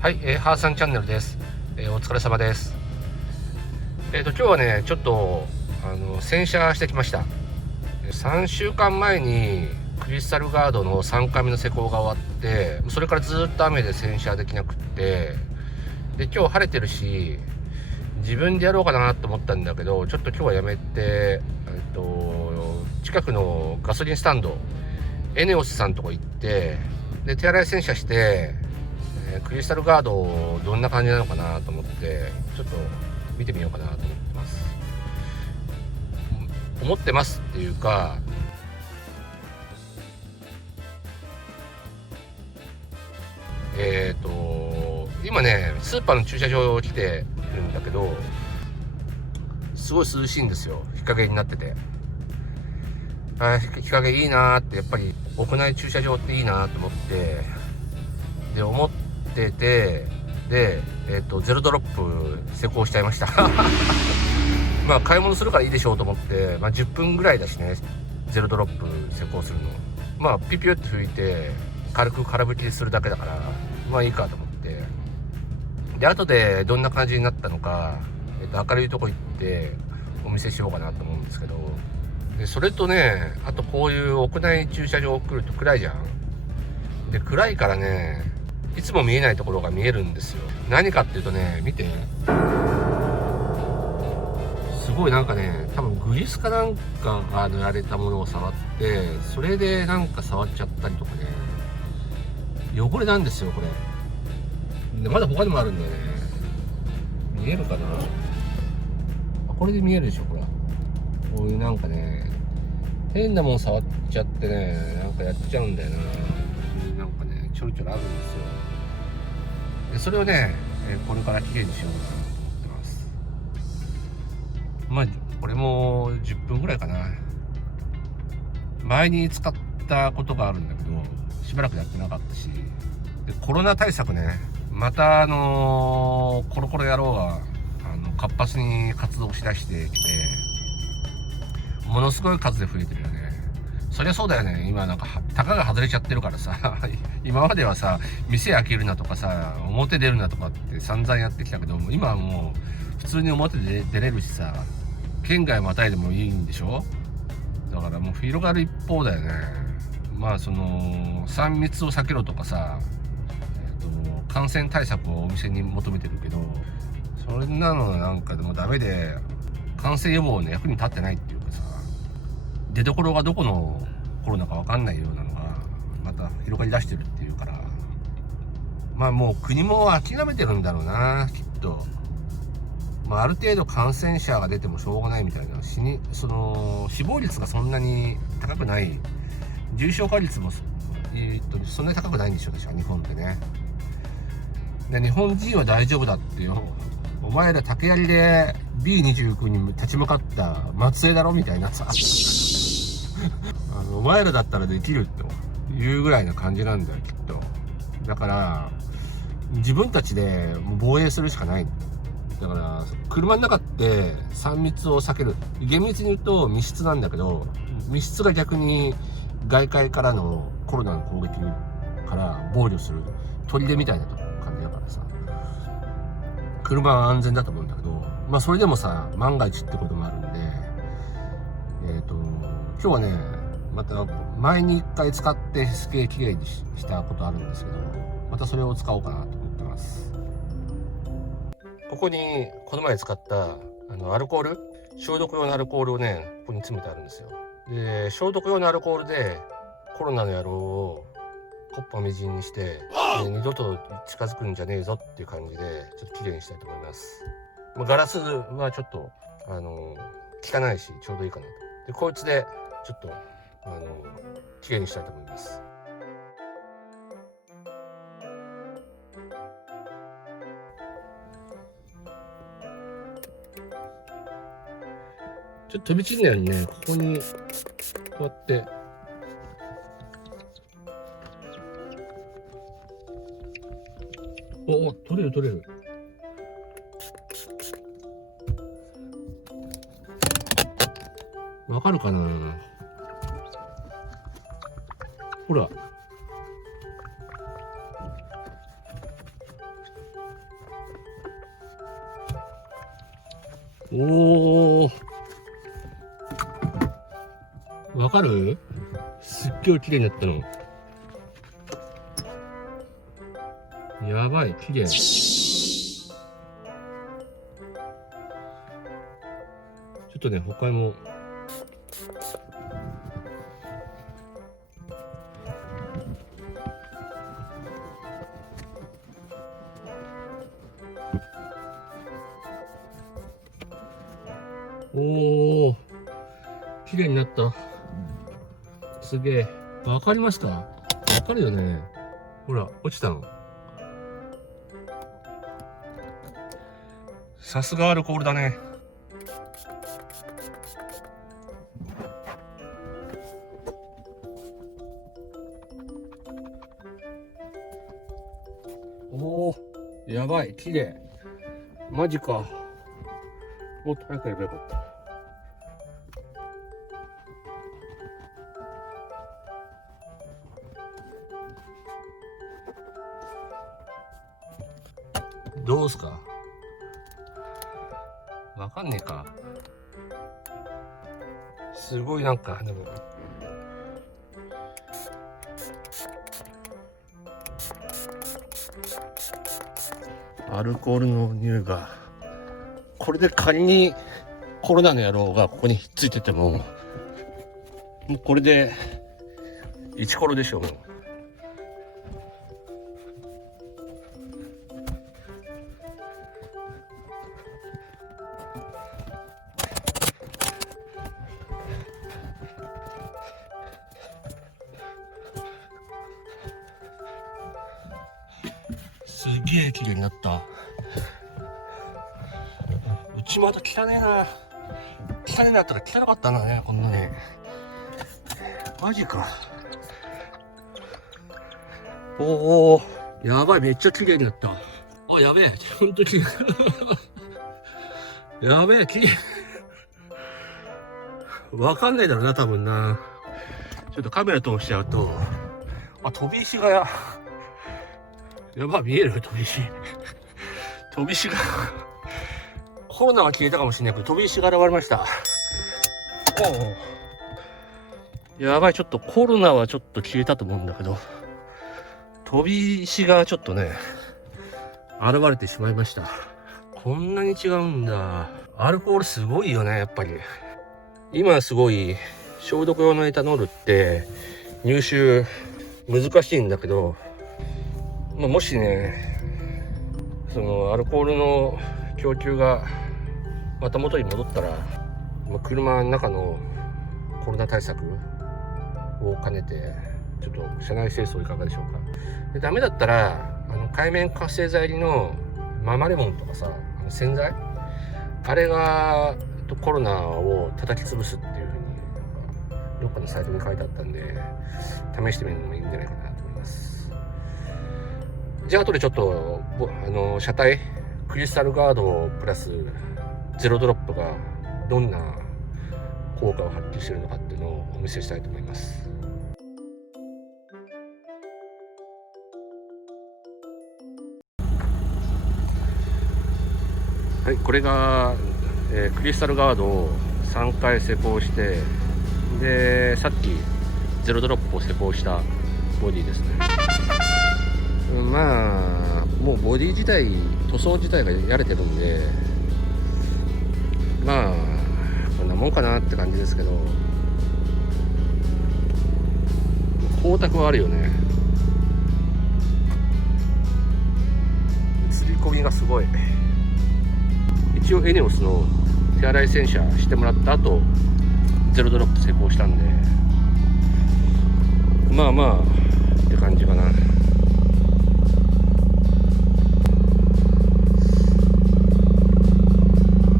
はい、ハーさんチャンネルです。お疲れ様です。今日はね、ちょっと洗車してきました。3週間前にクリスタルガードの3回目の施工が終わって、それからずっと雨で洗車できなくって、で今日晴れてるし、自分でやろうかなと思ったんだけど、ちょっと今日はやめて、近くのガソリンスタンドエネオスさんのとこ行って、で手洗い洗車して、クリスタルガードどんな感じなのかなと思って、ちょっと見てみようかなと思ってますっていうか、今ねスーパーの駐車場来てるんだけど、すごい涼しいんですよ。日陰になってて、日陰いいなーって、やっぱり屋内駐車場っていいなと思って思ってて、でゼロドロップ施工しちゃいました。まあ買い物するからいいでしょうと思って、10分ぐらいだしね、ゼロドロップ施工するの、ピピュって拭いて軽く空拭きするだけだから、いいかと思って、で後でどんな感じになったのか、明るいとこ行ってお見せしようかなと思うんですけど、でそれとね、あとこういう屋内駐車場来ると暗いじゃん。で暗いからね、いつも見えないところが見えるんですよ。何かっていうとね、見て、すごいなんかね、多分グリスかなんかが塗られたものを触って、それでなんか触っちゃったりとかね、汚れなんですよこれで。まだ他にもあるんだよね。見えるかな、これで見えるでしょ。これこういうなんかね、変なもん触っちゃってね、なんかやっちゃうんだよな。なんかね、ちょろちょろあるんですよ。でそれをね、これからきれいにしようかなと思ってます。これも10分ぐらいかな。前に使ったことがあるんだけど、しばらくやってなかったし、でコロナ対策ね、またコロコロ野郎が活発に活動しだしてきて、ものすごい数で増えてるよね。そりゃそうだよね。今なんかたかが外れちゃってるからさ今まではさ、店開けるなとかさ、表出るなとかって散々やってきたけど、今はもう普通に表で出れるしさ、県外またいでもいいんでしょ。だからもう広がる一方だよね。その3密を避けろとかさ、感染対策をお店に求めてるけど、そんなのなんかでもダメで、感染予防の役に立ってないっていうかさ、出所がどこのコロナか分かんないようなのがまた広がりだしてるっていうから、もう国も諦めてるんだろうな、きっと。ある程度感染者が出てもしょうがないみたいな、その死亡率がそんなに高くない、重症化率もそんなに高くないんでしょう、確か日本ってね。で日本人は大丈夫だってよ、お前ら竹槍で B29 に立ち向かった末裔だろみたいなさお前らだったらできるというぐらいな感じなんだよ、きっと。だから自分たちで防衛するしかない。だから車の中って3密を避ける、厳密に言うと密室なんだけど、密室が逆に外界からのコロナの攻撃から防御する砦みたいな感じだからさ、車は安全だと思うんだけど、それでもさ、万が一ってこともあるんで、今日はね、また前に1回使ってすげえ綺麗にしたことあるんですけど、またそれを使おうかなと思ってます。ここにこの前使ったアルコール、消毒用のアルコールをね、ここに詰めてあるんですよ。で消毒用のアルコールでコロナの野郎をコッパみじんにして、二度と近づくんじゃねえぞっていう感じでちょっと綺麗にしたいと思います。ガラスはちょっと汚いしちょうどいいかなと。でこいつでちょっと綺麗にしたいと思います。ちょっと飛び散んないようにね、ここにこうやって取れる。わかるかな、ほらおー、わかる？すっげえ綺麗になったの。やばい、綺麗。ちょっとね、他にも。おー、綺麗になった。すげえ。わかりますか？わかるよね。ほら、落ちたの。さすがアルコールだね。おー、やばい、綺麗。マジか。もっと早くやればよかった。どうすか？わかんねえか。すごいなんか、でも。アルコールの匂いが。これで仮にコロナの野郎がここにひっついてても、もうこれで、イチコロでしょ、もう。すげえ綺麗になった。内窓汚ねえな。汚ねえなったら汚かったんだね、こんなに。マジか。おお、やばい、めっちゃ綺麗になった。あ、やべえ、ほんと綺麗。やべえ、綺麗。わかんないだろうな、多分な。ちょっとカメラ通しちゃうと、あ、飛び石がやばい、見える？飛び石。飛び石がコロナが消えたかもしれないけど、飛び石が現れました。おお、やばい、ちょっとコロナはちょっと消えたと思うんだけど、飛び石がちょっとね、現れてしまいました。こんなに違うんだ。アルコールすごいよね、やっぱり。今すごい消毒用のエタノールって入手難しいんだけど、もしね、そのアルコールの供給がまた元に戻ったら、車の中のコロナ対策を兼ねてちょっと車内清掃いかがでしょうか。でダメだったら界面活性剤入りのママレモンとかさ、洗剤、あれがコロナを叩き潰すっていう風にどっかのサイトに書いてあったんで、試してみるのもいいんじゃないかなと思います。じゃあ後でちょっと車体クリスタルガードプラスゼロドロップがどんな効果を発揮しているのかっていうのをお見せしたいと思います。はい、これが、クリスタルガードを3回施工して、でさっきゼロドロップを施工したボディですね。まあもうボディ自体、塗装自体がやれてるんで、まあこんなもんかなって感じですけど、光沢はあるよね。映り込みがすごい。一応エネオスの手洗い洗車してもらった後ゼロドロップ施工したんで、まあまあって感じかな。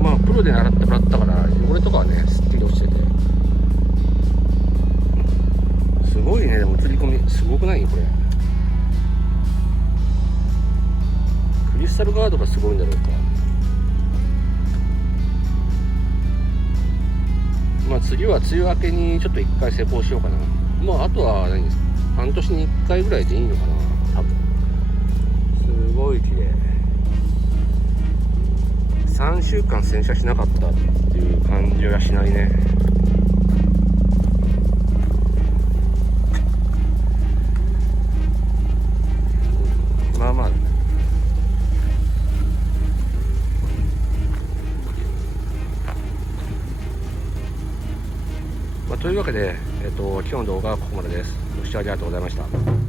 まあプロで洗ってもらったから汚れとかはねすっきり落ちてて、すごいね。でも映り込みすごくない？これクリスタルガードがすごいんだろうか。まあ次は梅雨明けにちょっと1回施工しようかな。まああとは何ですか、半年に1回ぐらいでいいのかな、多分。すごい綺麗。3週間洗車しなかったっていう感じはしないね。まあまあ、というわけで、今日の動画はここまでです。ご視聴ありがとうございました。